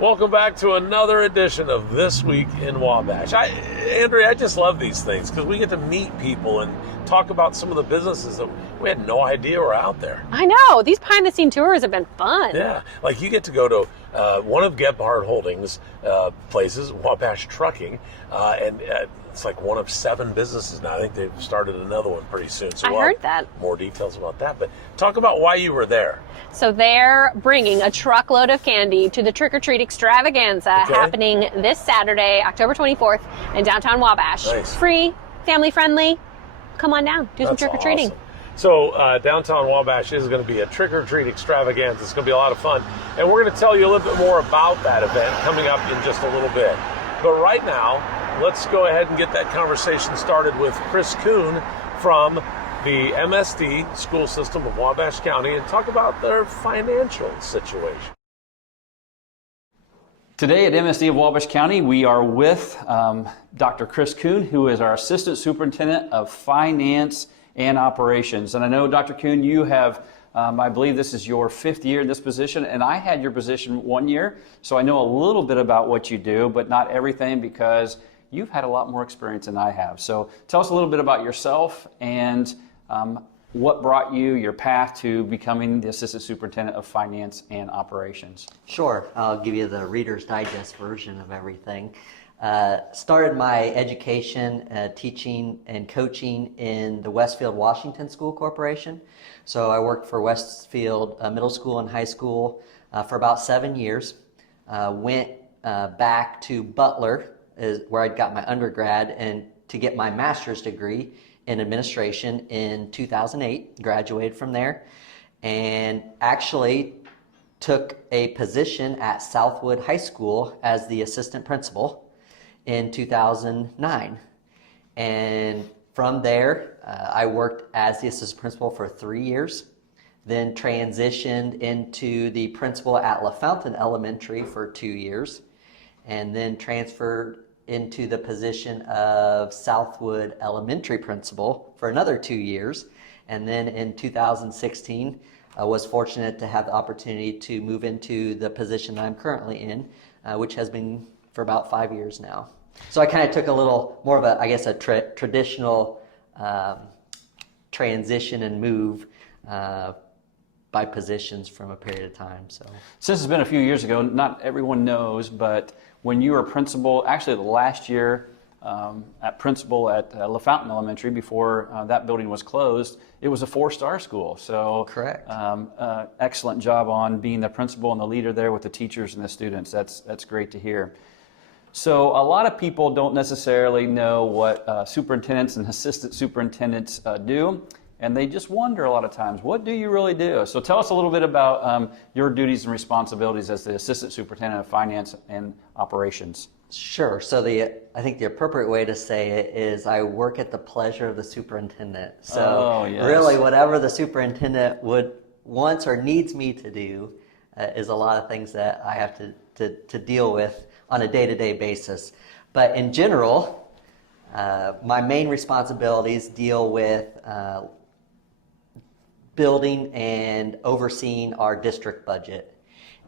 Welcome back to another edition of This Week in Wabash. Andrea, I just love these things because we get to meet people and talk about some of the businesses that we had no idea were out there. I know. These behind-the-scene tours have been fun. Yeah, like you get to go to one of Gebhardt Holdings' places, Wabash Trucking, and it's like one of 7 businesses now. I think they've started another one pretty soon. So I heard that. More details about that. But talk about why you were there. So they're bringing a truckload of candy to the Trick-or-Treat Extravaganza happening this Saturday, October 24th in downtown Wabash. Nice. Free, family-friendly. Come on down, do some trick-or-treating. Awesome. So downtown Wabash is going to be a trick-or-treat extravaganza. It's going to be a lot of fun. And we're going to tell you a little bit more about that event coming up in just a little bit. But right now, let's go ahead and get that conversation started with Chris Kuhn from the MSD school system of Wabash County and talk about their financial situation. Today at MSD of Wabash County, we are with Dr. Chris Kuhn, who is our Assistant Superintendent of Finance and Operations. And I know, Dr. Kuhn, you have, I believe this is your 5th year in this position, and I had your position 1 year, so I know a little bit about what you do, but not everything because you've had a lot more experience than I have. So tell us a little bit about yourself and what brought you, your path to becoming the Assistant Superintendent of Finance and Operations. Sure. I'll give you the Reader's Digest version of everything. Started my education teaching and coaching in the Westfield Washington School Corporation. So I worked for Westfield Middle School and High School for about 7 years. Went back to Butler, where I'd got my undergrad, and to get my master's degree in administration in 2008, graduated from there, and actually took a position at Southwood High School as the assistant principal in 2009. And from there, I worked as the assistant principal for 3 years, then transitioned into the principal at LaFountain Elementary for 2 years, and then transferred into the position of Southwood Elementary principal for another 2 years. And then in 2016, I was fortunate to have the opportunity to move into the position that I'm currently in, which has been for about 5 years now. So I kind of took a little more of a traditional transition and move by positions from a period of time. So since it's been a few years ago, not everyone knows, but when you were principal, actually the last year at principal at LaFountain Elementary, before that building was closed, it was a 4-star school. So correct. Excellent job on being the principal and the leader there with the teachers and the students. That's great to hear. So a lot of people don't necessarily know what superintendents and assistant superintendents do, and they just wonder a lot of times, what do you really do? So tell us a little bit about your duties and responsibilities as the Assistant Superintendent of Finance and Operations. Sure. So I think the appropriate way to say it is I work at the pleasure of the superintendent. So really whatever the superintendent wants or needs me to do is a lot of things that I have to deal with on a day-to-day basis. But in general, my main responsibilities deal with building and overseeing our district budget.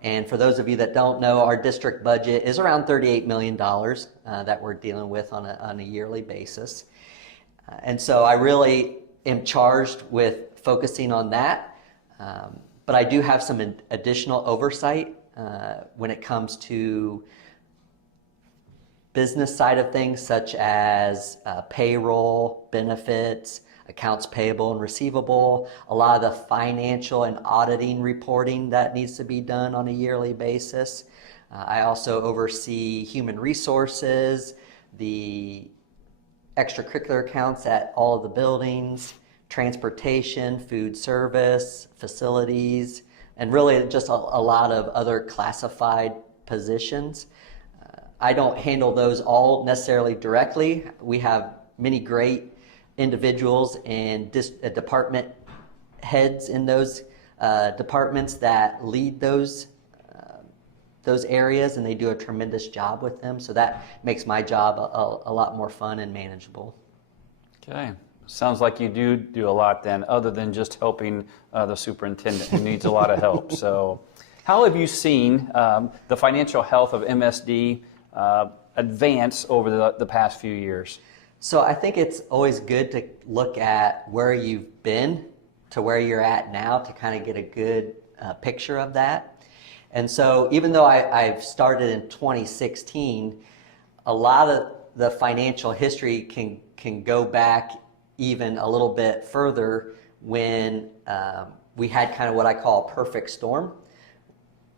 And for those of you that don't know, our district budget is around $38 million that we're dealing with on a yearly basis. And so I really am charged with focusing on that. But I do have some additional oversight when it comes to business side of things, such as payroll, benefits, accounts payable and receivable, a lot of the financial and auditing reporting that needs to be done on a yearly basis. I also oversee human resources, the extracurricular accounts at all of the buildings, transportation, food service, facilities, and really just a lot of other classified positions. I don't handle those all necessarily directly. We have many great individuals and department heads in those departments that lead those areas, and they do a tremendous job with them. So that makes my job a lot more fun and manageable. Okay. Sounds like you do a lot then, other than just helping the superintendent who needs a lot of help. So How have you seen the financial health of MSD advance over the past few years? So I think it's always good to look at where you've been to where you're at now to kind of get a good picture of that. And so even though I've started in 2016, a lot of the financial history can go back even a little bit further when we had kind of what I call a perfect storm,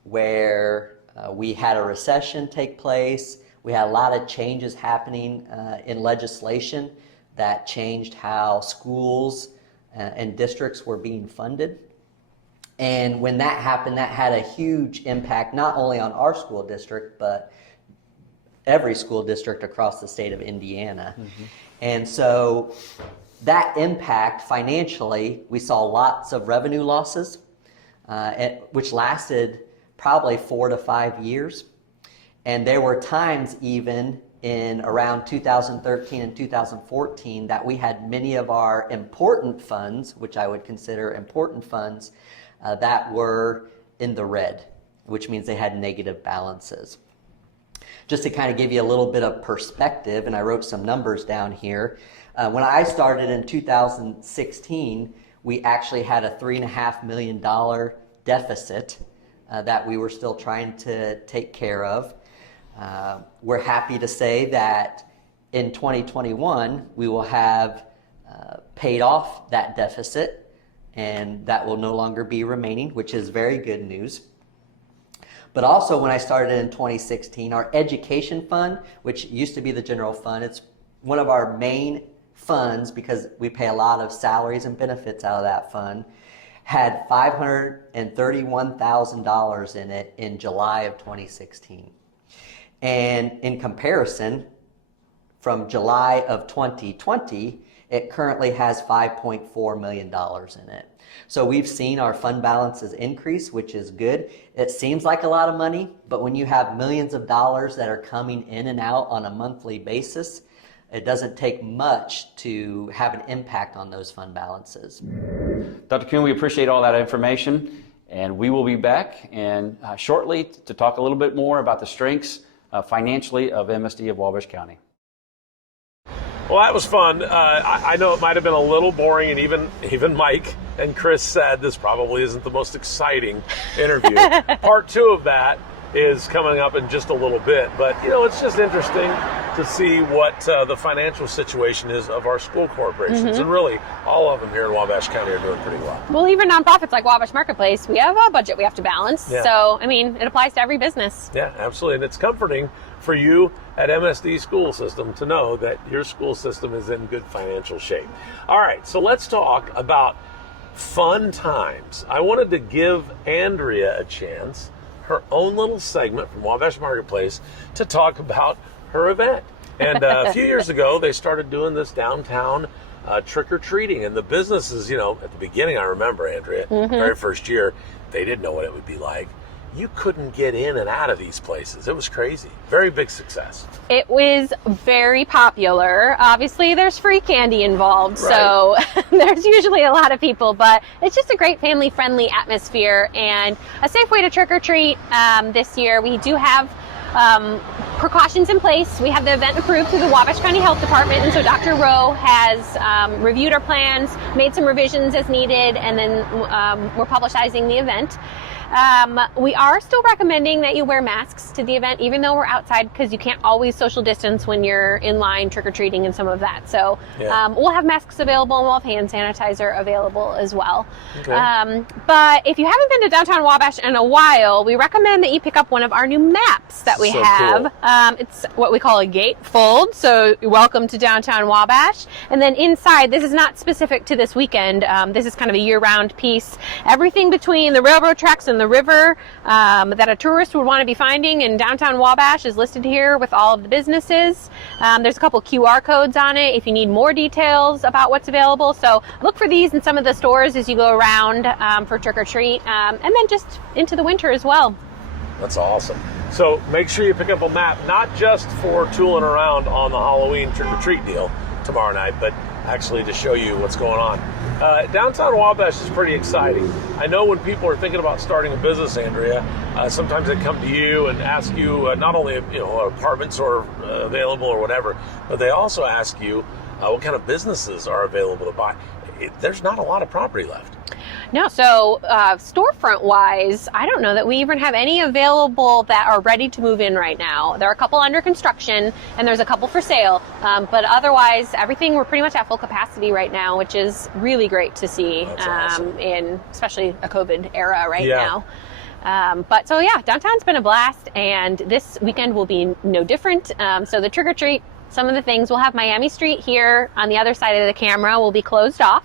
where we had a recession take place. We had a lot of changes happening in legislation that changed how schools and districts were being funded. And when that happened, that had a huge impact not only on our school district, but every school district across the state of Indiana. Mm-hmm. And so that impact financially, we saw lots of revenue losses, which lasted probably 4 to 5 years. And there were times even in around 2013 and 2014 that we had many of our important funds, which I would consider important funds, that were in the red, which means they had negative balances. Just to kind of give you a little bit of perspective, and I wrote some numbers down here, when I started in 2016, we actually had a $3.5 million deficit that we were still trying to take care of. We're happy to say that in 2021, we will have paid off that deficit, and that will no longer be remaining, which is very good news. But also when I started in 2016, our education fund, which used to be the general fund, it's one of our main funds because we pay a lot of salaries and benefits out of that fund, had $531,000 in it in July of 2016. And in comparison, from July of 2020, it currently has $5.4 million in it. So we've seen our fund balances increase, which is good. It seems like a lot of money, but when you have millions of dollars that are coming in and out on a monthly basis, it doesn't take much to have an impact on those fund balances. Dr. Kuhn, we appreciate all that information, and we will be back shortly to talk a little bit more about the strengths financially of MSD of Wabash County. Well, that was fun. I know it might have been a little boring, and even Mike and Chris said this probably isn't the most exciting interview. Part 2 of that is coming up in just a little bit, but it's just interesting to see what the financial situation is of our school corporations, mm-hmm. and really all of them here in Wabash County are doing pretty well. Well, even nonprofits like Wabash Marketplace, we have a budget we have to balance. Yeah. So, it applies to every business. Yeah, absolutely. And it's comforting for you at MSD School System to know that your school system is in good financial shape. All right, so let's talk about fun times. I wanted to give Andrea a chance, her own little segment from Wabash Marketplace, to talk about her event. And a few years ago, they started doing this downtown trick-or-treating. And the businesses, at the beginning, I remember, Andrea, mm-hmm. very first year, they didn't know what it would be like. You couldn't get in and out of these places. It was crazy. Very big success. It was very popular. Obviously, there's free candy involved, right. So there's usually a lot of people, but it's just a great family-friendly atmosphere and a safe way to trick-or-treat. This year, we do have precautions in place. We have the event approved through the Wabash County Health Department, and so Dr. Rowe has reviewed our plans, made some revisions as needed, and then we're publicizing the event. We are still recommending that you wear masks to the event, even though we're outside, because you can't always social distance when you're in line trick-or-treating and some of that. So we'll have masks available, and we'll have hand sanitizer available as well. Okay. But if you haven't been to downtown Wabash in a while, we recommend that you pick up one of our new maps that we have. Cool. It's what we call a gatefold. So welcome to downtown Wabash. And then inside, this is not specific to this weekend. This is kind of a year-round piece. Everything between the railroad tracks and the river that a tourist would want to be finding in downtown Wabash is listed here with all of the businesses. There's a couple QR codes on it if you need more details about what's available. So look for these in some of the stores as you go around for trick or treat, and then just into the winter as well. That's awesome. So make sure you pick up a map, not just for tooling around on the Halloween trick or treat deal tomorrow night, but actually to show you what's going on. Downtown Wabash is pretty exciting. I know when people are thinking about starting a business, Andrea, sometimes they come to you and ask you not only apartments are available or whatever, but they also ask you what kind of businesses are available to buy. There's not a lot of property left. No, so storefront wise, I don't know that we even have any available that are ready to move in right now. There are a couple under construction and there's a couple for sale. But otherwise, everything, we're pretty much at full capacity right now, which is really great to see. That's awesome. In especially a COVID era right now. But so yeah, downtown's been a blast, and this weekend will be no different. So the trick or treat, some of the things, we'll have Miami Street here on the other side of the camera will be closed off,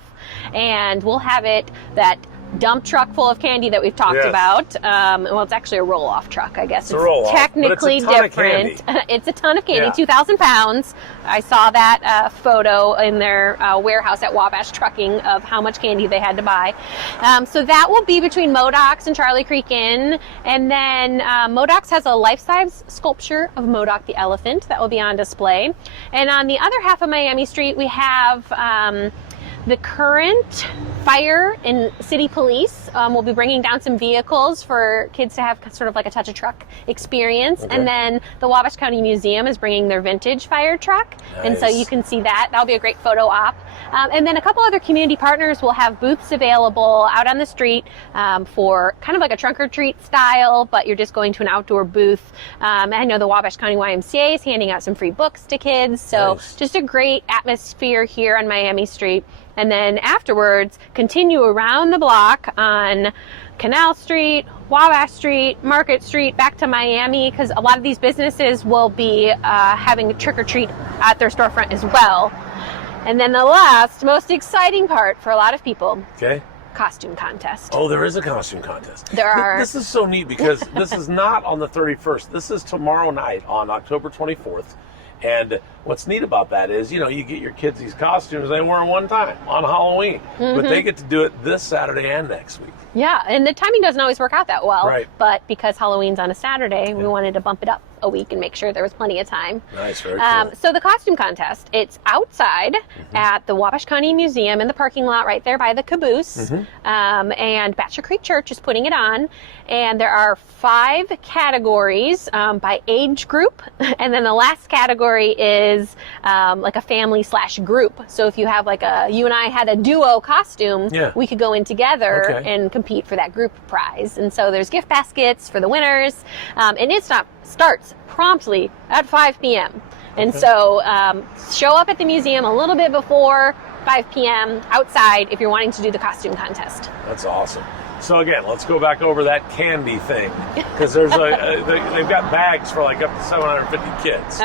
and we'll have it that dump truck full of candy that we've talked about. Well, it's actually a roll-off truck, I guess. It's technically different. It's a ton of candy, 2,000 pounds. I saw that photo in their warehouse at Wabash Trucking of how much candy they had to buy. So that will be between Modocs and Charlie Creek Inn. And then Modocs has a life-size sculpture of Modoc the elephant that will be on display. And on the other half of Miami Street, we have the current fire and city police will be bringing down some vehicles for kids to have sort of like a touch a truck experience. Okay. And then the Wabash County Museum is bringing their vintage fire truck. Nice. And so you can see that. That'll be a great photo op. And then a couple other community partners will have booths available out on the street for kind of like a trunk or treat style, but you're just going to an outdoor booth. I know the Wabash County YMCA is handing out some free books to kids. So nice. Just a great atmosphere here on Miami Street. And then afterwards, continue around the block on Canal Street, Wabash Street, Market Street, back to Miami, because a lot of these businesses will be having a trick-or-treat at their storefront as well. And then the last, most exciting part for a lot of people, costume contest. Oh, there is a costume contest. There are. This is so neat because this is not on the 31st. This is tomorrow night on October 24th. And what's neat about that is, you get your kids these costumes they wear one time on Halloween, but they get to do it this Saturday and next week. Yeah, and the timing doesn't always work out that well. Right. But because Halloween's on a Saturday, we wanted to bump it up a week and make sure there was plenty of time. Nice, very cool. So the costume contest, it's outside at the Wabash County Museum in the parking lot right there by the caboose. And Bachelor Creek Church is putting it on. And there are 5 categories by age group. And then the last category is like a family/group. So if you have you and I had a duo costume, we could go in together and compete for that group prize. And so there's gift baskets for the winners. And it starts promptly at 5 p.m. And so show up at the museum a little bit before 5 p.m. outside if you're wanting to do the costume contest. That's awesome. So again, let's go back over that candy thing, because there's they've got bags for up to 750 kids.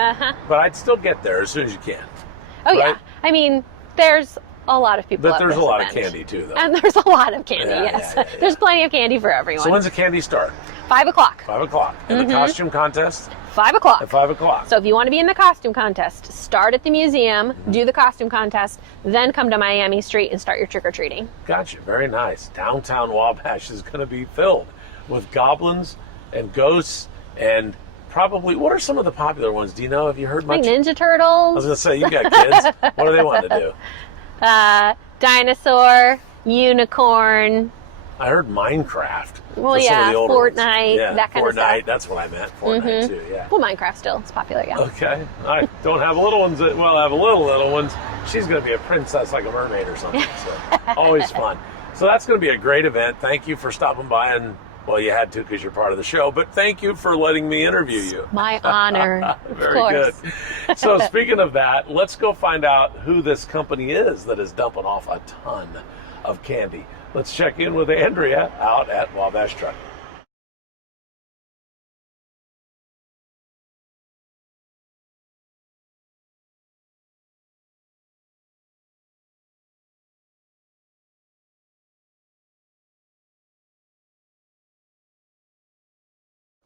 But I'd still get there as soon as you can. Oh, right? Yeah. I mean, there's a lot of people. But there's a lot of candy too, though. And there's a lot of candy, yes. There's plenty of candy for everyone. So when's the candy start? 5 o'clock. 5 o'clock. And the costume contest? 5 o'clock. At 5 o'clock. So if you want to be in the costume contest, start at the museum, do the costume contest, then come to Miami Street and start your trick-or-treating. Gotcha. Very nice. Downtown Wabash is going to be filled with goblins and ghosts and probably, what are some of the popular ones? Do you know? Have you heard much? Like Ninja Turtles. I was going to say, you got kids. What do they want to do? Dinosaur, unicorn. I heard Minecraft. Well, yeah, Fortnite, that kind of stuff. Fortnite, that's what I meant. Fortnite too, yeah. Well, Minecraft still is popular, yeah. Okay. I don't have little ones. I have little ones. She's going to be a princess like a mermaid or something. So always fun. So that's going to be a great event. Thank you for stopping by, and well, you had to because you're part of the show, but thank you for letting me interview you. My honor. Very good. So speaking of that, let's go find out who this company is that is dumping off a ton of candy. Let's check in with Andrea out at Wabash Truck.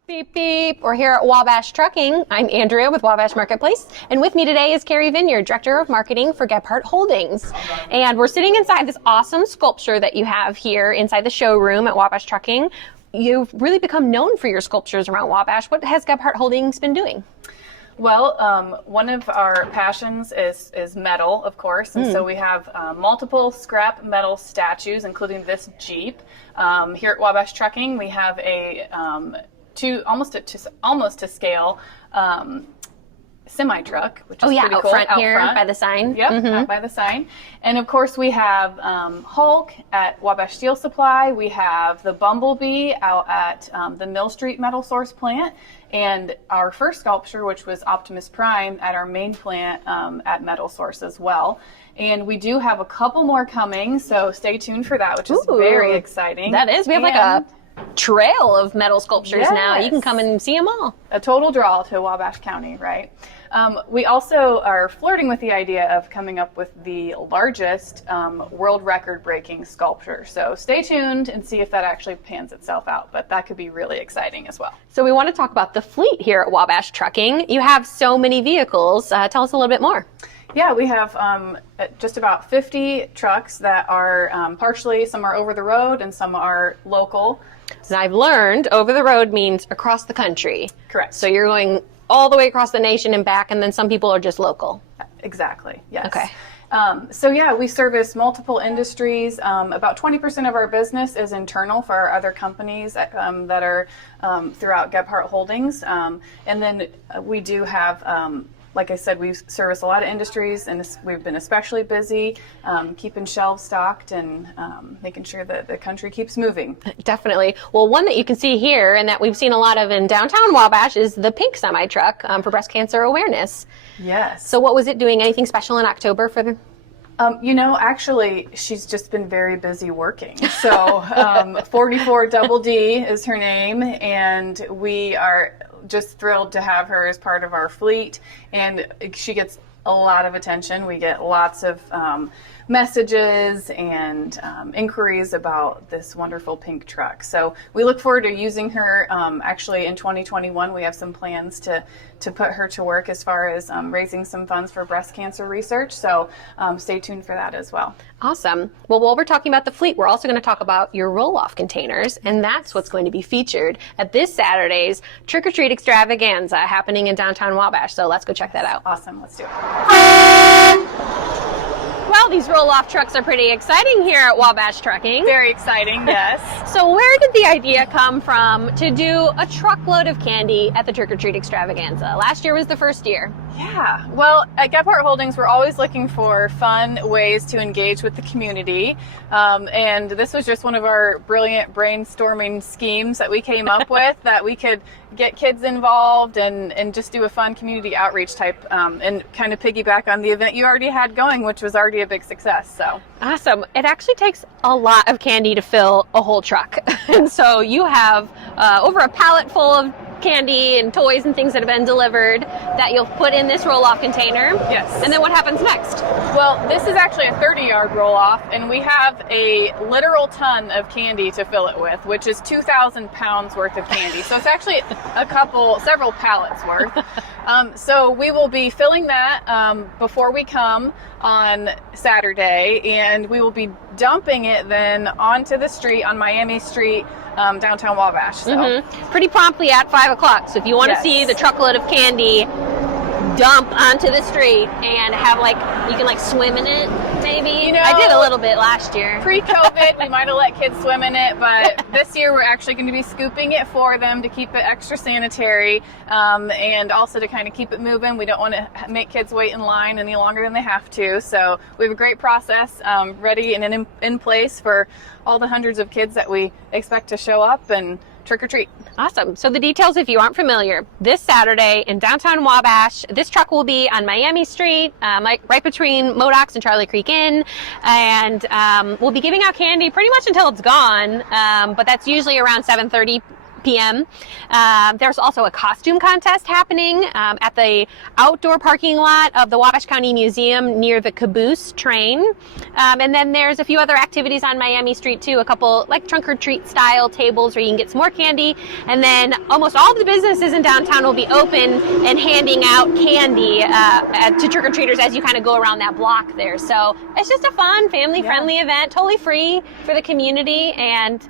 Beep, beep. We're here at Wabash Trucking. I'm Andrea with Wabash Marketplace, and with me today is Carrie Vineyard, Director of Marketing for Gebhardt Holdings. And we're sitting inside this awesome sculpture that you have here inside the showroom at Wabash Trucking. You've really become known for your sculptures around Wabash. What has Gebhardt Holdings been doing? Well, one of our passions is metal, of course, and so we have multiple scrap metal statues, including this Jeep. Here at Wabash Trucking, we have a almost to scale semi truck, which is pretty out cool. front here by the sign. Yep, out by the sign. And of course, we have Hulk at Wabash Steel Supply. We have the Bumblebee out at the Mill Street Metal Source plant, and our first sculpture, which was Optimus Prime, at our main plant at Metal Source as well. And we do have a couple more coming, so stay tuned for that, which is very exciting. That is. We have like a trail of metal sculptures now. You can come and see them all. A total draw to Wabash County, right? We also are flirting with the idea of coming up with the largest world record breaking sculpture. So stay tuned and see if that actually pans itself out. But that could be really exciting as well. So we want to talk about the fleet here at Wabash Trucking. You have so many vehicles. Tell us a little bit more. Yeah, we have just about 50 trucks that are partially, some are over the road and some are local. And I've learned over the road means across the country. Correct. So you're going all the way across the nation and back, and then some people are just local. Exactly, yes. Okay. So yeah, we service multiple industries. About 20% of our business is internal for our other companies that are throughout Gebhardt Holdings. And then we do have, like I said, we service a lot of industries, and we've been especially busy keeping shelves stocked and making sure that the country keeps moving. Definitely. Well, one that you can see here and that we've seen a lot of in downtown Wabash is the pink semi-truck for breast cancer awareness. Yes. So what was it doing? Anything special in October for the... Actually, she's just been very busy working. So 44 Double D is her name, and we are just thrilled to have her as part of our fleet. And she gets a lot of attention. We get lots of messages and inquiries about this wonderful pink truck. So we look forward to using her. Actually, in 2021, we have some plans to put her to work as far as raising some funds for breast cancer research. So stay tuned for that as well. Awesome. Well, while we're talking about the fleet, we're also going to talk about your roll-off containers, and that's what's going to be featured at this Saturday's Trick or Treat Extravaganza happening in downtown Wabash. So let's go check that out. Awesome. Let's do it. Well, these roll-off trucks are pretty exciting here at Wabash Trucking. Very exciting, yes. So where did the idea come from to do a truckload of candy at the Trick or Treat Extravaganza? Last year was the first year. Yeah, well, at Gebhardt Holdings, we're always looking for fun ways to engage with the community. And this was just one of our brilliant brainstorming schemes that we came up with, that we could get kids involved and just do a fun community outreach type and kind of piggyback on the event you already had going, which was already a big success. So awesome. It actually takes a lot of candy to fill a whole truck. And so you have over a pallet full of candy and toys and things that have been delivered that you'll put in this roll-off container. Yes. And then what happens next? Well, this is actually a 30-yard roll-off, and we have a literal ton of candy to fill it with, which is 2,000 pounds worth of candy. So it's actually several pallets worth. So we will be filling that before we come on Saturday, and we will be dumping it then onto the street on Miami Street, downtown Wabash. So. Pretty promptly at 5 o'clock. So if you want to see the truckload of candy dump onto the street and have you can swim in it, maybe. I did a little bit last year. Pre-COVID, we might have let kids swim in it, but this year we're actually going to be scooping it for them to keep it extra sanitary, and also to kind of keep it moving. We don't want to make kids wait in line any longer than they have to. So we have a great process ready and in place for all the hundreds of kids that we expect to show up and trick or treat. Awesome. So the details, if you aren't familiar, this Saturday in downtown Wabash, this truck will be on Miami Street, right between Modocs and Charlie Creek Inn, and we'll be giving out candy pretty much until it's gone, but that's usually around 7:30 p.m. There's also a costume contest happening at the outdoor parking lot of the Wabash County Museum near the Caboose train. And then there's a few other activities on Miami Street too, a couple trunk or treat style tables where you can get some more candy. And then almost all of the businesses in downtown will be open and handing out candy to trick-or-treaters as you kind of go around that block there. So it's just a fun, family-friendly event, totally free for the community, and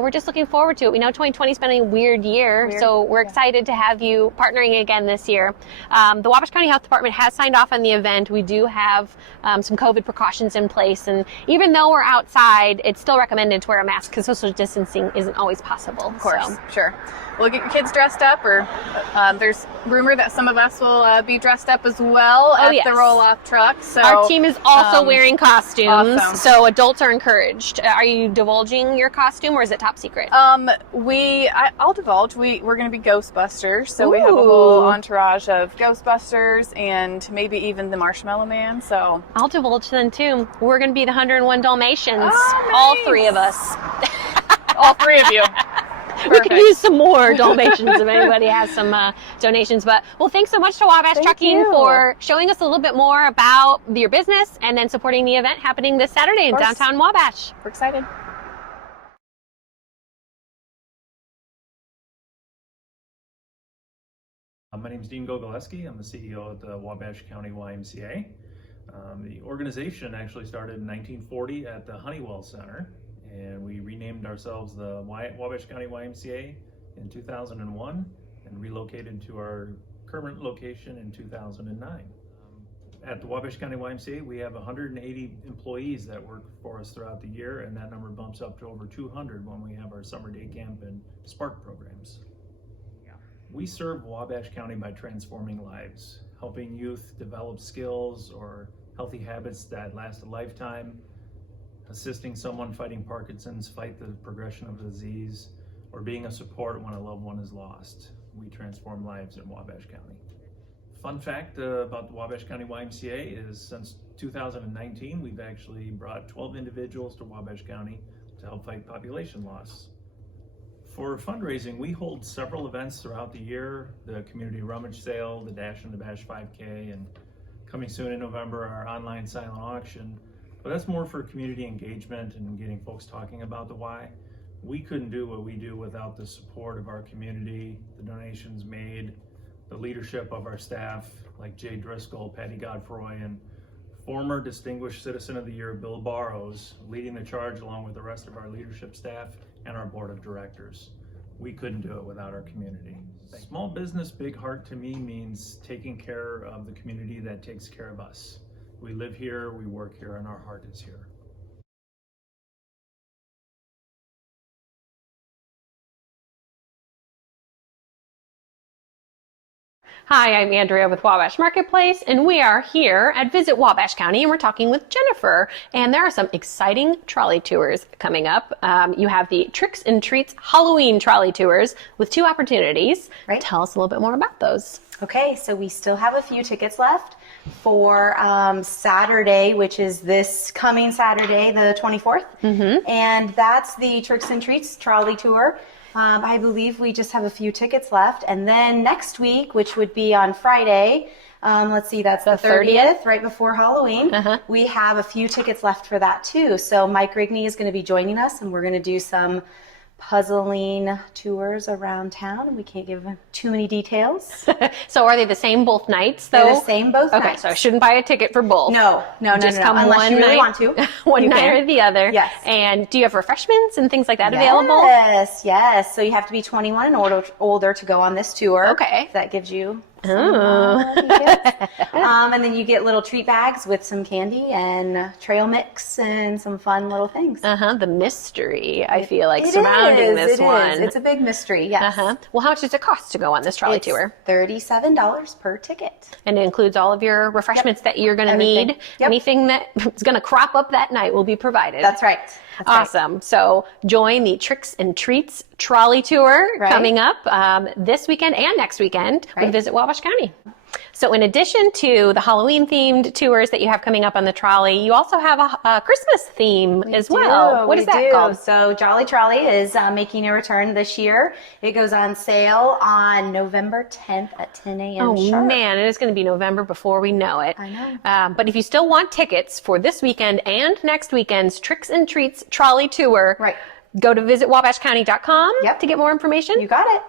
we're just looking forward to it. We know 2020's been a weird year. So we're excited to have you partnering again this year. The Wabash County Health Department has signed off on the event. We do have some COVID precautions in place. And even though we're outside, it's still recommended to wear a mask because social distancing isn't always possible. Of course, sure. We'll get your kids dressed up, or there's rumor that some of us will be dressed up as well at the roll-off truck. So our team is also wearing costumes, awesome. so adults are encouraged. Are you divulging your costume, or is it top secret? I'll divulge. We're going to be Ghostbusters, so we have a whole entourage of Ghostbusters and maybe even the Marshmallow Man. So I'll divulge then too. We're going to be the 101 Dalmatians, nice. all three of us. All three of you. We could use some more Dalmatians if anybody has some donations. But well, thanks so much to Wabash Trucking for showing us a little bit more about your business and then supporting the event happening this Saturday in downtown Wabash. We're excited. My name is Dean Gogolewski. I'm the CEO at the Wabash County YMCA. The organization actually started in 1940 at the Honeywell Center, and we renamed ourselves the Wabash County YMCA in 2001 and relocated to our current location in 2009. At the Wabash County YMCA, we have 180 employees that work for us throughout the year, and that number bumps up to over 200 when we have our summer day camp and Spark programs. We serve Wabash County by transforming lives, helping youth develop skills or healthy habits that last a lifetime, assisting someone fighting Parkinson's, fight the progression of the disease, or being a support when a loved one is lost. We transform lives in Wabash County. Fun fact about the Wabash County YMCA is since 2019, we've actually brought 12 individuals to Wabash County to help fight population loss. For fundraising, we hold several events throughout the year: the community rummage sale, the Dash and the Bash 5K, and coming soon in November, our online silent auction. But that's more for community engagement and getting folks talking about the why. We couldn't do what we do without the support of our community, the donations made, the leadership of our staff like Jay Driscoll, Patty Godfroy, and former Distinguished Citizen of the Year Bill Barrows leading the charge along with the rest of our leadership staff and our board of directors. We couldn't do it without our community. Small business, big heart to me means taking care of the community that takes care of us. We live here, we work here, and our heart is here. Hi, I'm Andrea with Wabash Marketplace, and we are here at Visit Wabash County, and we're talking with Jennifer. And there are some exciting trolley tours coming up. You have the Tricks and Treats Halloween trolley tours with 2 opportunities. Right. Tell us a little bit more about those. Okay, so we still have a few tickets left for Saturday, which is this coming Saturday, the 24th. And that's the Tricks and Treats trolley tour. I believe we just have a few tickets left. And then next week, which would be on Friday, let's see, that's the 30th, right before Halloween. We have a few tickets left for that too. So Mike Rigney is going to be joining us, and we're going to do some puzzling tours around town. We can't give too many details. So are they the same both nights, though? They're the same both Okay, nights. so I shouldn't buy a ticket for both. No. Just come Unless one you really night, want to. one You night can. or the other. Yes. And do you have refreshments and things like that available? Yes. So you have to be 21 and older to go on this tour. Okay. So that gives you and then you get little treat bags with some candy and trail mix and some fun little things. The mystery, I feel like, surrounding this one. It's a big mystery, yes. Well, how much does it cost to go on this trolley tour? $37 per ticket. And it includes all of your refreshments that you're going to Everything. need. Yep. Anything that is going to crop up that night will be provided. That's right. Awesome. So join the Tricks and Treats trolley tour coming up this weekend and next weekend with Visit Wabash County. So in addition to the Halloween themed tours that you have coming up on the trolley, you also have a Christmas theme as well. What is that called? So Jolly Trolley is making a return this year. It goes on sale on November 10th at 10 a.m. Oh sharp. man, it is going to be November before we know it. I know. But if you still want tickets for this weekend and next weekend's Tricks and Treats trolley tour, go to visitwabashcounty.com to get more information. You got it.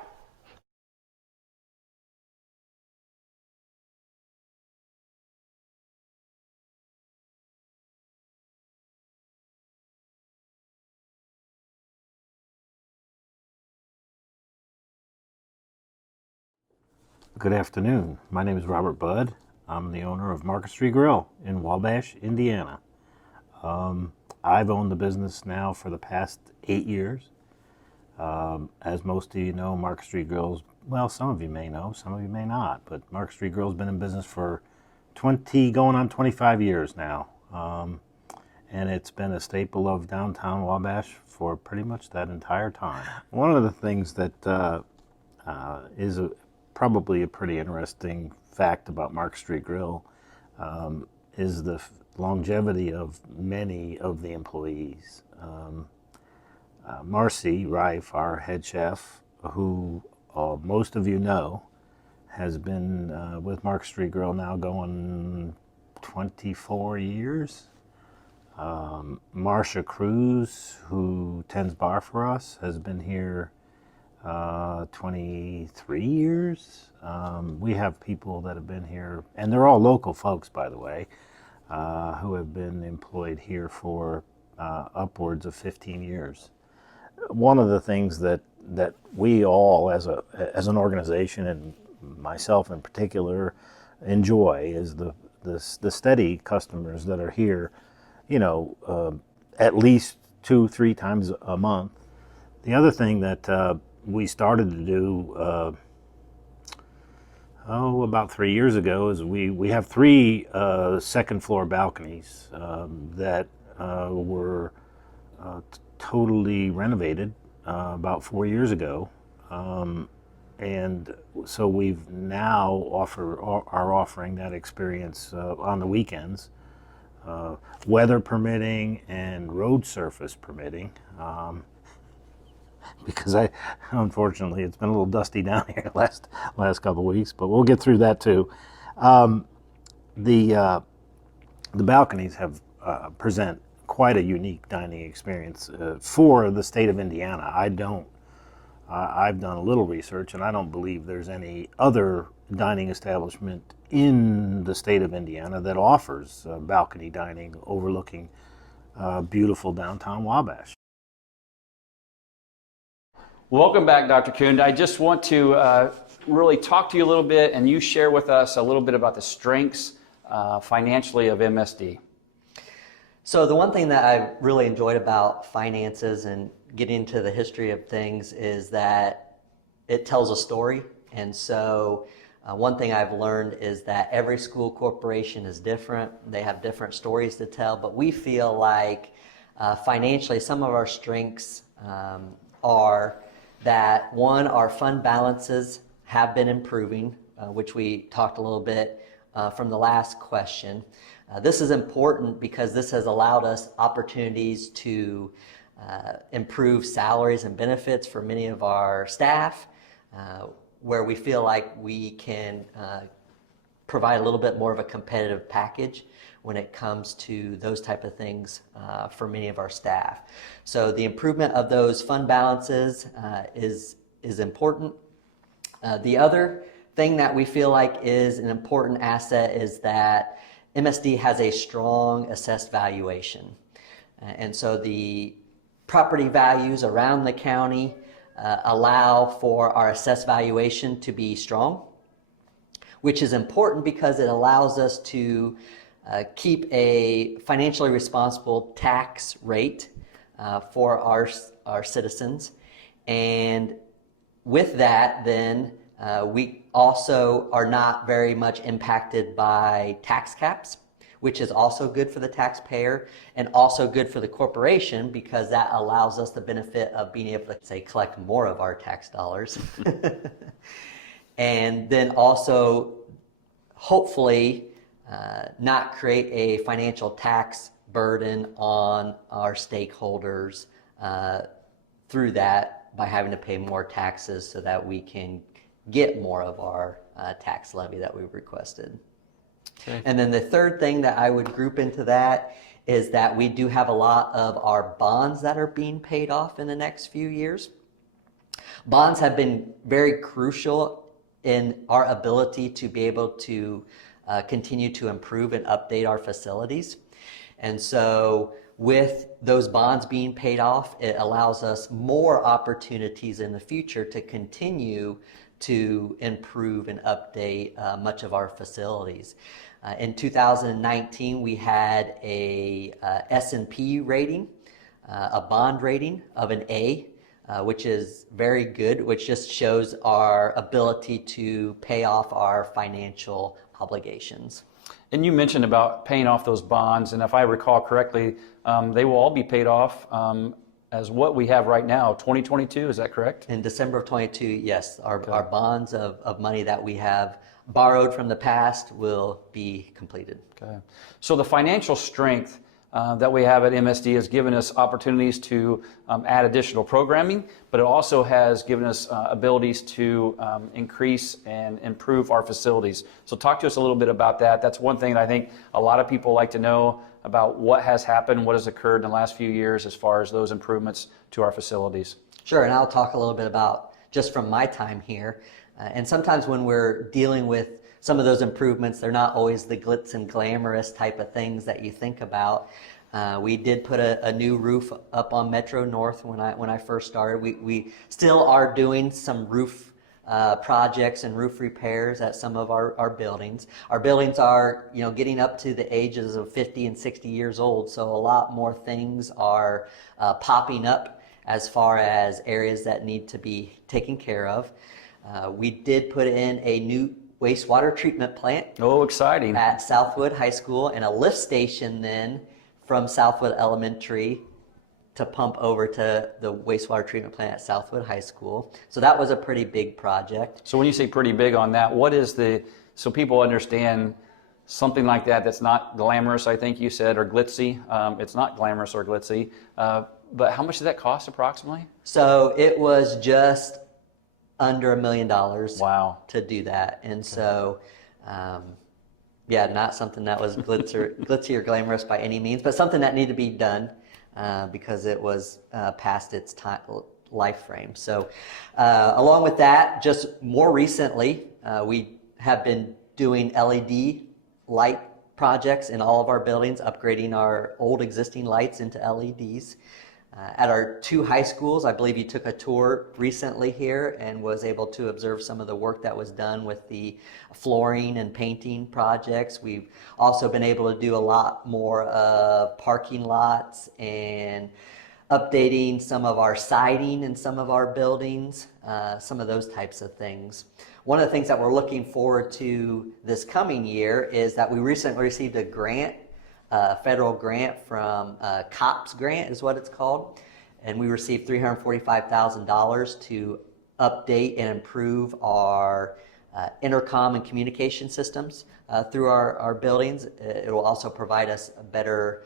Good afternoon. My name is Robert Budd. I'm the owner of Market Street Grill in Wabash, Indiana. I've owned the business now for the past 8 years. As most of you know, Market Street Grill's, well, some of you may know, some of you may not, but Market Street Grill's been in business for 20, going on 25 years now. And it's been a staple of downtown Wabash for pretty much that entire time. One of the things that is probably a pretty interesting fact about Market Street Grill is the longevity of many of the employees. Marcy Reif, our head chef, who most of you know, has been with Market Street Grill now going 24 years. Marcia Cruz, who tends bar for us, has been here 23 years. We have people that have been here, and they're all local folks, by the way, who have been employed here for upwards of 15 years. One of the things that we all, as an organization, and myself in particular, enjoy is the steady customers that are here, at least 2-3 times a month. The other thing that we started to do about 3 years ago is we have 3 second floor balconies that were totally renovated about 4 years ago, and so we've now are offering that experience on the weekends, weather permitting and road surface permitting. Because unfortunately, it's been a little dusty down here last couple of weeks, but we'll get through that too. The balconies have present quite a unique dining experience for the state of Indiana. I've done a little research, and I don't believe there's any other dining establishment in the state of Indiana that offers balcony dining overlooking beautiful downtown Wabash. Welcome back, Dr. Kuhn. I just want to really talk to you a little bit, and you share with us a little bit about the strengths financially of MSD. So the one thing that I really enjoyed about finances and getting into the history of things is that it tells a story. And so one thing I've learned is that every school corporation is different. They have different stories to tell, but we feel like financially some of our strengths are that, one, our fund balances have been improving, which we talked a little bit from the last question. This is important because this has allowed us opportunities to improve salaries and benefits for many of our staff, where we feel like we can provide a little bit more of a competitive package when it comes to those type of things for many of our staff. So the improvement of those fund balances is important. The other thing that we feel like is an important asset is that MSD has a strong assessed valuation. And so the property values around the county allow for our assessed valuation to be strong, which is important because it allows us to keep a financially responsible tax rate for our citizens. And with that, then we also are not very much impacted by tax caps, which is also good for the taxpayer and also good for the corporation because that allows us the benefit of being able to, say, collect more of our tax dollars. And then also, hopefully, not create a financial tax burden on our stakeholders through that by having to pay more taxes so that we can get more of our tax levy that we requested. Okay. And then the third thing that I would group into that is that we do have a lot of our bonds that are being paid off in the next few years. Bonds have been very crucial in our ability to be able to continue to improve and update our facilities. And so with those bonds being paid off, it allows us more opportunities in the future to continue to improve and update much of our facilities. In 2019, we had a S&P rating, a bond rating of an A, which is very good, which just shows our ability to pay off our financial obligations. And you mentioned about paying off those bonds, and if I recall correctly, they will all be paid off as what we have right now, 2022, is that correct? In December of 22, yes, our bonds of money that we have borrowed from the past will be completed. Okay. So the financial strength that we have at MSD has given us opportunities to add additional programming, but it also has given us abilities to increase and improve our facilities. So talk to us a little bit about that. That's one thing that I think a lot of people like to know about what has happened, what has occurred in the last few years as far as those improvements to our facilities. Sure, and I'll talk a little bit about just from my time here. And sometimes when we're dealing with some of those improvements, they're not always the glitz and glamorous type of things that you think about. We did put a new roof up on Metro North when I first started. We still are doing some roof projects and roof repairs at some of our buildings. Our buildings are, getting up to the ages of 50 and 60 years old, so a lot more things are popping up as far as areas that need to be taken care of. We did put in a new wastewater treatment plant. Oh, exciting. At Southwood High School, and a lift station then from Southwood Elementary to pump over to the wastewater treatment plant at Southwood High School. So that was a pretty big project. So when you say pretty big on that, what is so people understand something like that that's not glamorous, I think you said, or glitzy. It's not glamorous or glitzy. But how much did that cost approximately? So it was just under $1 million. Wow. To do that. And so, not something that was glitzy or glamorous by any means, but something that needed to be done because it was past its life frame. So along with that, just more recently, we have been doing LED light projects in all of our buildings, upgrading our old existing lights into LEDs. At our 2 high schools, I believe you took a tour recently here and was able to observe some of the work that was done with the flooring and painting projects. We've also been able to do a lot more of parking lots and updating some of our siding in some of our buildings, some of those types of things. One of the things that we're looking forward to this coming year is that we recently received a grant, federal grant from COPS grant is what it's called, and we received $345,000 to update and improve our intercom and communication systems through our buildings. It will also provide us better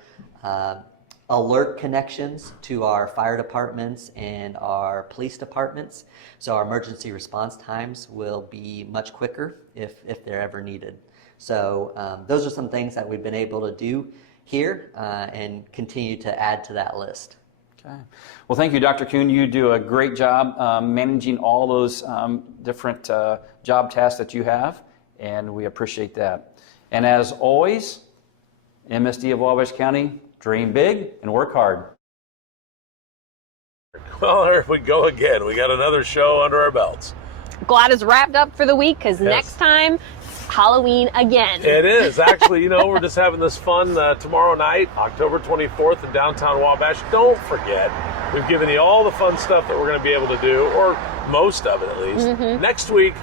alert connections to our fire departments and our police departments, so our emergency response times will be much quicker if they're ever needed. So those are some things that we've been able to do here and continue to add to that list. Okay. Well, thank you, Dr. Kuhn. You do a great job managing all those different job tasks that you have, and we appreciate that. And as always, MSD of Wabash County, dream big and work hard. Well, there we go again. We got another show under our belts. Glad it's wrapped up for the week because next time, Halloween again. It is. Actually, we're just having this fun tomorrow night, October 24th in downtown Wabash. Don't forget, we've given you all the fun stuff that we're going to be able to do, or most of it at least. Mm-hmm. Next week,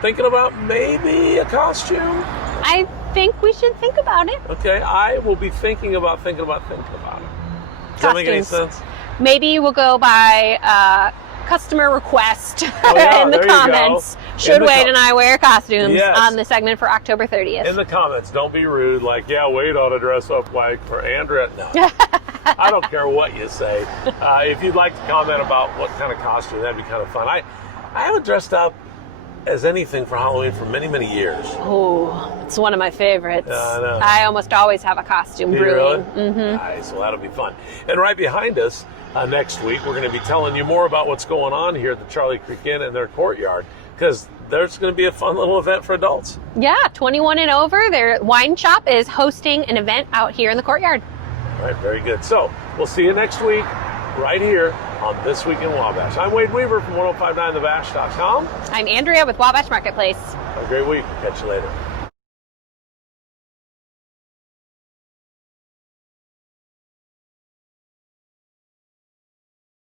thinking about maybe a costume? I think we should think about it. Okay, I will be thinking about it. Does that make any sense? Maybe we'll go by customer request in the comments. Should Wade and I wear costumes on the segment for October 30th? In the comments, don't be rude. Like, Wade ought to dress up like for Andrea. No, I don't care what you say. If you'd like to comment about what kind of costume, that'd be kind of fun. I haven't dressed up as anything for Halloween for many, many years. Oh, it's one of my favorites. I know. I almost always have a costume brewing. Really? Mm-hmm. Nice. Well, that'll be fun. And right behind us next week, we're going to be telling you more about what's going on here at the Charlie Creek Inn and their courtyard, because there's going to be a fun little event for adults. Yeah, 21 and over. Their wine shop is hosting an event out here in the courtyard. All right, very good. So we'll see you next week right here on This Week in Wabash. I'm Wade Weaver from 1059thebash.com. I'm Andrea with Wabash Marketplace. Have a great week. Catch you later.